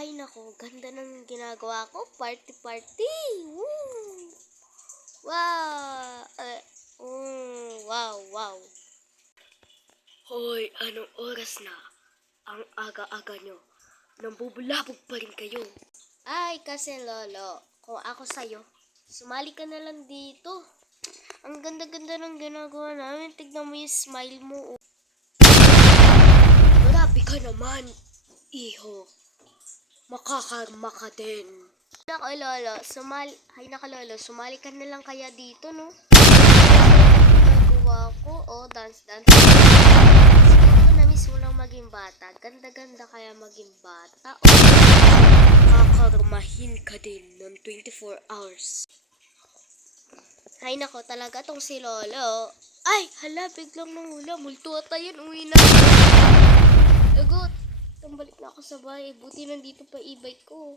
Hay nako, ganda ng ginagawa ko. Party party! Woo! Wow! Wow, wow. Hoy, anong oras na? Ang aga-aga nyo. Nambubulabog pa rin kayo. Ay, kasi lolo, kung ako sa'yo, sumali ka na lang dito. Ang ganda-ganda ng ginagawa namin. Tignan mo yung smile mo. Oh. Grabe ka naman, iho. Makakarma ka din. Hay nako lolo, sumali ka na lang kaya dito, no? Nagawa ko, dance. Siguro na-miss mo lang maging bata. Ganda-ganda kaya maging bata. Kakarmahin ka din ng 24 hours. Hay nako, talaga tong si lolo. Ay, hala, biglang nangula. Multo ata yan, uwi na. Lagot, balik na ako sa bahay. Buti nandito pa e-bike ko.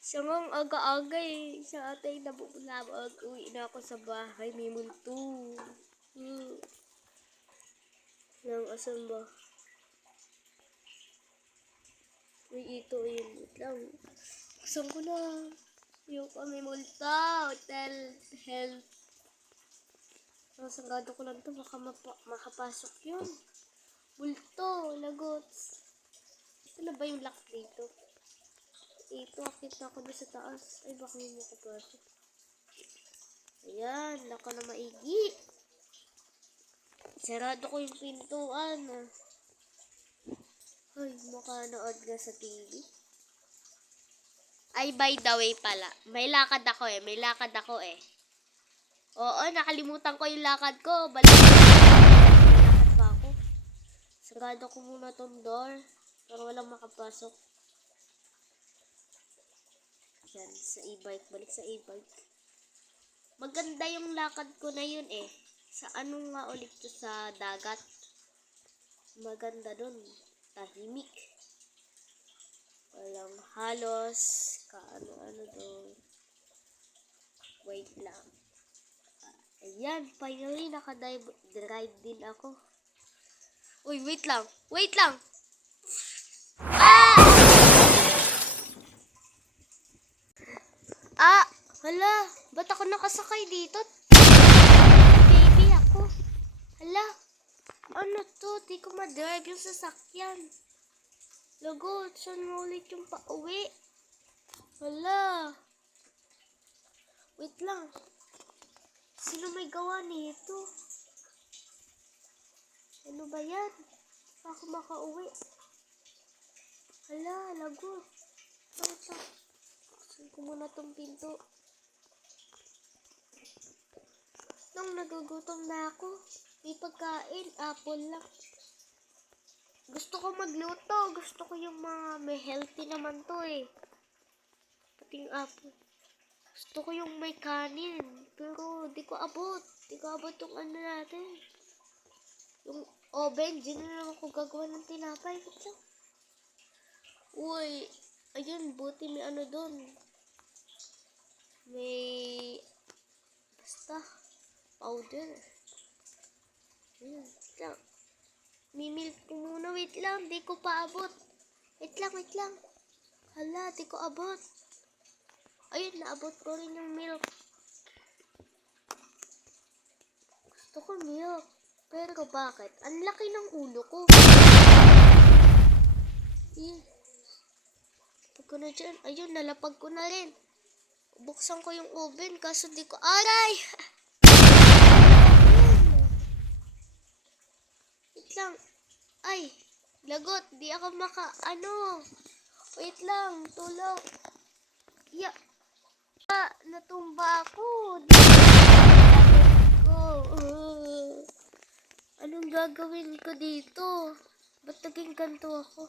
Siya ngang aga-aga eh. Siya ata yung nabubulabog. Uwi na ako sa bahay. May multo. Nang asan ba? Uy, ito yun. Wait lang. Asan ko na? Yung kami multo. Hotel health. Ang sanggado ko lang to. Baka makapasok yun. Multo. Lagots. Ito na ba yung lock dito? Ito, akit na ako doon sa taas. Ay, baka may makapasok. Ayan, naka na maigi. Sarado ko yung pintuan. Ay, makanood nga sa TV. Ay, by the way pala. May lakad ako eh. Oo, nakalimutan ko yung lakad ko. May lakad pa ako. Sarado ko muna tong door. Para walang makapasok. Yan, sa e-bike. Balik sa e-bike. Maganda yung lakad ko na yun eh. Sa ano nga ulit to, sa dagat. Maganda dun. Tahimik. Walang halos. Kaano-ano dun. Wait lang. Ayan, finally naka-drive din ako. Uy, wait lang. Hala, ba't ako nakasakay dito? Baby ako. Hala, ano to? Di ko ma-drive yung sasakyan. Lagot, saan mo ulit yung pauwi? Hala. Wait lang. Sino may gawa nito? Ano ba yan? Ako makauwi. Hala, lagot. Wait lang. Buksan ko muna tong pinto. Nung nagugutom na ako, may pagkain, apple lang. Gusto ko magluto. Gusto ko yung mga may healthy naman to eh. Pating apple. Gusto ko yung may kanin. Pero di ko abot. Di ko abot yung ano natin. Yung oven. Di na lang ako gagawa ng tinapay. Uy. Ayun, buti may ano dun. May basta powder. Ayan, wait lang. Mimilk ko muna. Wait lang, di ko pa abot. Wait lang. Hala, di ko abot. Ayun, naabot ko rin yung milk. Gusto ko milk. Pero bakit? Ang laki ng ulo ko. Lapag ko na dyan. Ayun, nalapag ko na rin. Buksan ko yung oven kaso di ko... Aray! Wait lang. Ay, lagot. Di ako Wait lang, tulog. Yeah. Natumba ako. Anong gagawin ko dito? Ba't naging ganito ako?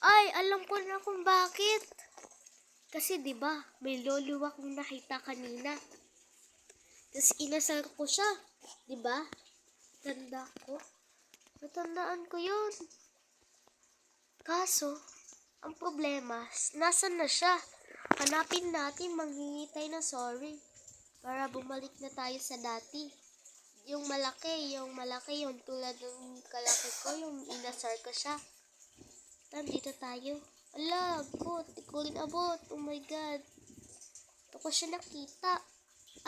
Ay, alam ko na kung bakit. Kasi 'di ba, may lolo akong nakita kanina. Tapos inasar ko siya, 'di ba? Tanda ko. Natandaan ko 'yun. Kaso, ang problema, nasan na siya? Hanapin natin, manghingi tayo ng sorry. Para bumalik na tayo sa dati. Yung malaki, yung tulad ng kalaki ko, yung inasar ko siya. Nandito tayo. Ala, abot. Di ko rin abot. Oh my God. Ito ko siya nakita.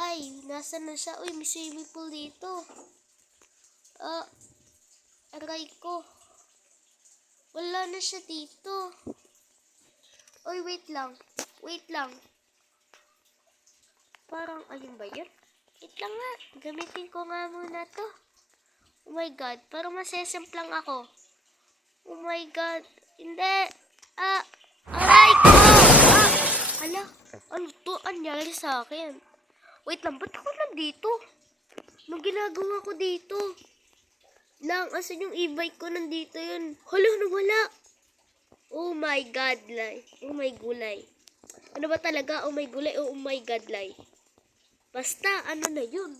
Ay, nasa na siya? Uy, may swimming pool dito. Ah, aray ko. Wala na siya dito. Uy, wait lang. Wait lang. Parang, ayun ba yun? Wait lang nga. Gamitin ko nga muna to. Oh my God. Parang masesemplang ako. Oh my God. Hindi. Ah, aray ko! Ah, hala. Ano to? Anyari sa akin? Wait lang. Ba't ako nandito? Anong ginagawa ko dito? Lang, asan yung e-bike ko? Nandito yun. Hala, nawala. Oh my God, lay. Oh my gulay. Ano ba talaga? Oh my gulay. Oh my God, lay. Basta, ano na yun.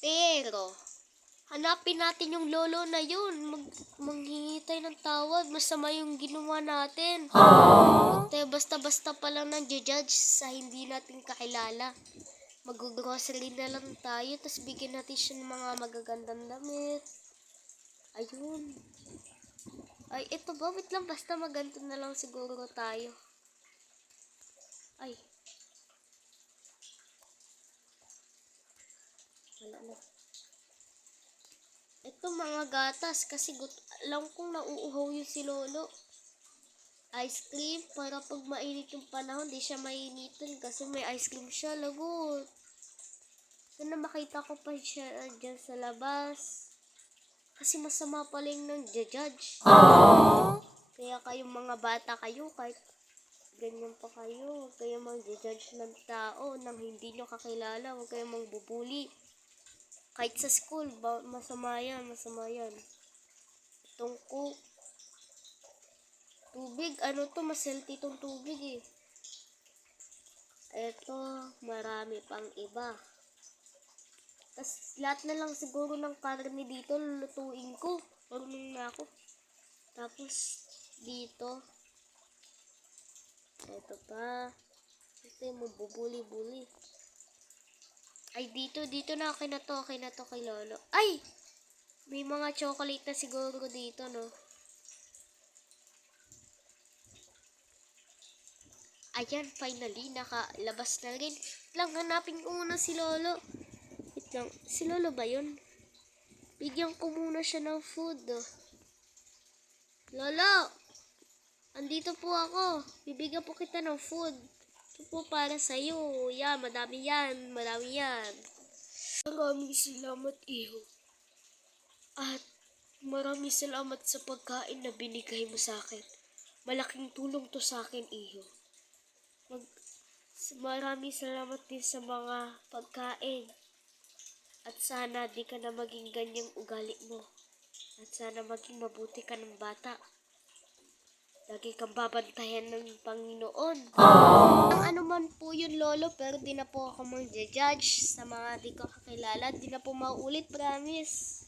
Pero, hanapin natin yung lolo na yun. Manghingi tayo ng tawad. Masama yung ginawa natin. Tayo basta-basta pa lang nang-judge sa hindi natin kakilala. Mag-grocery na lang tayo. Tapos bigyan natin siya ng mga magagandang damit. Ayun. Ay, ito ba? Wait lang. Basta maganto na lang siguro tayo. Ay. Wala na. Ito mga gatas. Kasi alam kong nauuhaw yung si Lolo. Ice cream. Para pag mainit yung panahon, di siya mainitin. Kasi may ice cream siya. Lagot. Sana makita ko pa siya dyan sa labas. Kasi masama pala yung nang-judge. Kaya kayong mga bata kayo, kahit ganyan pa kayo, huwag kayong mag-judge ng tao nang hindi nyo kakilala, huwag kayong mangbubuli. Kahit sa school, masama yan, masama yan. Itong Coke. Tubig, ano to, mas healthy itong tubig eh. Eto, marami pang iba. Tapos, lahat na lang siguro ng karne dito, lulutuin ko. Marunong na ako. Tapos, dito. Ito pa. Ito yung mabubuli-buli. Ay, dito na. Okay na to kay Lolo. Ay! May mga chocolate na siguro dito, no? Ayan, finally, nakalabas na rin. Lang, hanapin ko muna si Lolo. Wait lang, si Lolo ba yun? Bigyan ko muna siya ng food, oh. Lolo! Andito po ako. Bibigyan po kita ng food. Ito po para sa'yo. Yan, madami yan. Marami yan. Maraming salamat, Iho. At maraming salamat sa pagkain na binigay mo sa akin. Malaking tulong to sa akin, Iho. Maraming salamat din sa mga pagkain. At sana di ka na maging ganyang ugali mo. At sana maging mabuti ka ng bata. Lagi kang babantayan ng Panginoon. Ang ano man po yun, Lolo, pero di na po ako mag-judge sa mga di ko kakilala. Di na po maulit, promise.